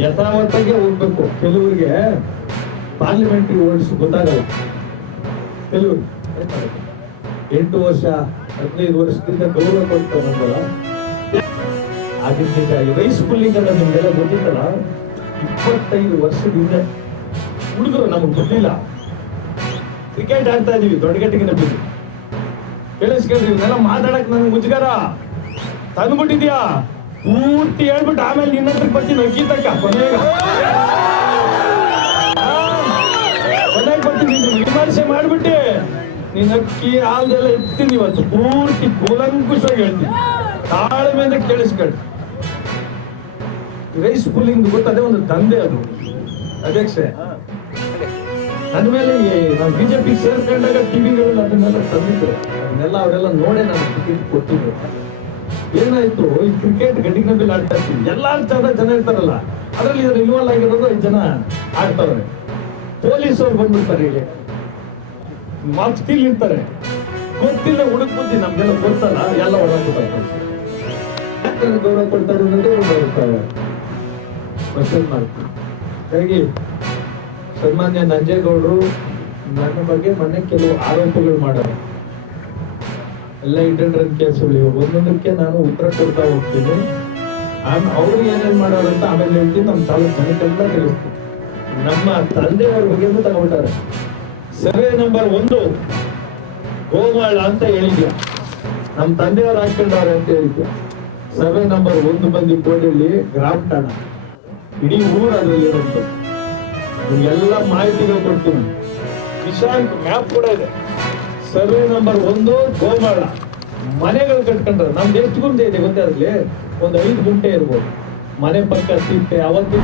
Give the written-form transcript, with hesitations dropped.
ಯಥಾವತ್ತಾಗೆ ಹೋಗ್ಬೇಕು. ಕೆಲವರಿಗೆ parliamentary words ಗೊತ್ತಾಗಲ್ಲ. ಕೆಲವರು 8 ವರ್ಷ 15 ವರ್ಷದಿಂದ ಗೌರವ ಕೊಡ್ತಾರೆ ನಮ್ಮಲ್ಲ. ಆಗಿದ್ದಾಗಿ ರೈಸ್ ಪುಲ್ಲಿಂಗ್ ಅಂತ ನಿಮ್ಗೆಲ್ಲ ಗೊತ್ತಿತ್ತಲ್ಲ. 25 ವರ್ಷದಿಂದ ಹುಡುಗರು ನಮಗೆ ಗೊತ್ತಿಲ್ಲ. ಕ್ರಿಕೆಟ್ ಆಡ್ತಾ ಇದೀವಿ ದೊಡ್ಡಗಟ್ಟಿಗೆ ಬಿದ್ದು. ಕೇಳಿಸ್ಕೊಂಡ್ರಿ, ಇವನ್ನೆಲ್ಲ ಮಾತಾಡಕ್ ನನಗೆ ಮುಜುಗರ ತಂದ್ಬಿಟ್ಟಿದ್ಯಾ. ಪೂರ್ತಿ ಹೇಳ್ಬಿಟ್ಟು ಆಮೇಲೆ ನಿನ್ನ ಹತ್ರ ಬರ್ತೀನಿ ಅಕ್ಕಿ ಕೊನೆಗೆ ಬರ್ತೀನಿ ವಿಮರ್ಶೆ ಮಾಡ್ಬಿಟ್ಟೆ. ನೀನ್ ಅಕ್ಕಿ ಹಾಲ್ದೆಲ್ಲ ಎತ್ತೀನಿ ಇವತ್ತು ಪೂರ್ತಿ ಕೂಲಂಕುಷವಾಗಿ ಹೇಳ್ತೀನಿ. ತಾಳ್ಮೆಯಿಂದ ಕೇಳಿಸ್ಕೊಳ್ಳಿ. ರೈಸ್ ಪುಲ್ಲಿಂಗ್ ಗೊತ್ತದೆ, ಒಂದು ದಂಧೆ ಅದು ಅಧ್ಯಕ್ಷೆ. ಅಂದ್ಮೇಲೆ ನಾವು ಬಿಜೆಪಿ ಸೇರ್ಕೊಂಡಾಗ ಟಿವಿಗಳು ಅದನ್ನೆಲ್ಲ ತಂದಿದ್ರು. ಅದನ್ನೆಲ್ಲ ಅವರೆಲ್ಲ ನೋಡೇ ನಾನು ಟಿಕೆಟ್ ಕೊಟ್ಟಿದ್ರು. ಏನಾಯ್ತು, ಈ ಕ್ರಿಕೆಟ್ ಗಡ್ಡಿನ ಮೇಲೆ ಆಡ್ತಾ ಇರ್ತೀವಿ. ಎಲ್ಲಾರು ಜನ ಇರ್ತಾರಲ್ಲ, ಅದ್ರಲ್ಲಿ ಇದ್ರ ಇನ್ವಾಲ್ವ್ ಆಗಿರೋದು 5 ಜನ ಆಡ್ತಾವ್ರೆ. ಪೊಲೀಸವ್ರು ಬಂದ್ಬಿಡ್ತಾರೆ, ಇಲ್ಲಿ ಮಸ್ತಿಲ್ ಇರ್ತಾರೆ, ಗೊತ್ತಿಲ್ಲ ಹುಡುಕ್ ಬುದ್ಧಿ ನಮ್ಗೆಲ್ಲ ಗೊತ್ತಲ್ಲ, ಎಲ್ಲ ಹೊರಡ್ಬಿಡ್ತಾರೆ. ಗೌರವ ಕೊಡ್ತಾರೆ ಅನ್ನೋದೇ ಕ್ವಶನ್ ಮಾಡ್ತೀವಿ. ಹಾಗಾಗಿ ಸನ್ಮಾನ್ಯ ನಂಜೇಗೌಡರು ನನ್ನ ಬಗ್ಗೆ ಮೊನ್ನೆ ಕೆಲವು ಆರೋಪಗಳು ಮಾಡೋರು. ಎಲ್ಲ ಇಂಟೆಂಡ್ರನ್ ಕೇಸ್ಗಳು, ಒಂದೊಂದಕ್ಕೆ ನಾನು ಉತ್ತರ ಕೊಡ್ತಾ ಹೋಗ್ತೀನಿ. ಅವ್ರು ಏನೇನ್ ಮಾಡೋರಂತ ಆಮೇಲೆ ಹೇಳ್ತೀನಿ. ನಮ್ಮ ತಾಲೂಕು ಜನಕ್ಕೆಲ್ಲ ತಿಳಿಸ್ತೀನಿ. ನಮ್ಮ ತಂದೆಯವರ ಬಗ್ಗೆ ತಗೊಂಡ್ಬಿಟ್ಟಾರೆ. ಸರ್ವೆ ನಂಬರ್ 1 ಗೋಮಾಳ ಅಂತ ಹೇಳಿದ್ಯಾ, ನಮ್ಮ ತಂದೆಯವರು ಹಾಕೊಂಡವ್ರೆ ಅಂತ ಹೇಳಿದ್ಯಾ. ಸರ್ವೆ ನಂಬರ್ 1 ಬಂದು ಕೋಡಿಯಲ್ಲಿ ಗ್ರಾಮಠಾಣ, ಇಡೀ ಊರು ಅದರಲ್ಲಿ ಇರುತ್ತೆ. ನಿಮ್ಗೆಲ್ಲ ಮಾಹಿತಿಗಳು ಕೊಡ್ತೀನಿ. ವಿಶಾಂಕ್ ಮ್ಯಾಪ್ ಕೂಡ ಇದೆ. Survey number 1 ಗೋಮಾಳ. ಮನೆಗಳು ಕಟ್ಕೊಂಡ್ರೆ ನಮ್ದು ಎಷ್ಟು ಗುಂಟೆ ಇದೆ ಗೊತ್ತೇ, ಅದ್ರಲ್ಲಿ ಒಂದು 5 ಗುಂಟೆ ಇರ್ಬೋದು. ಮನೆ ಪಕ್ಕ ತಿಪ್ಪೆ ಅವತ್ತಿನ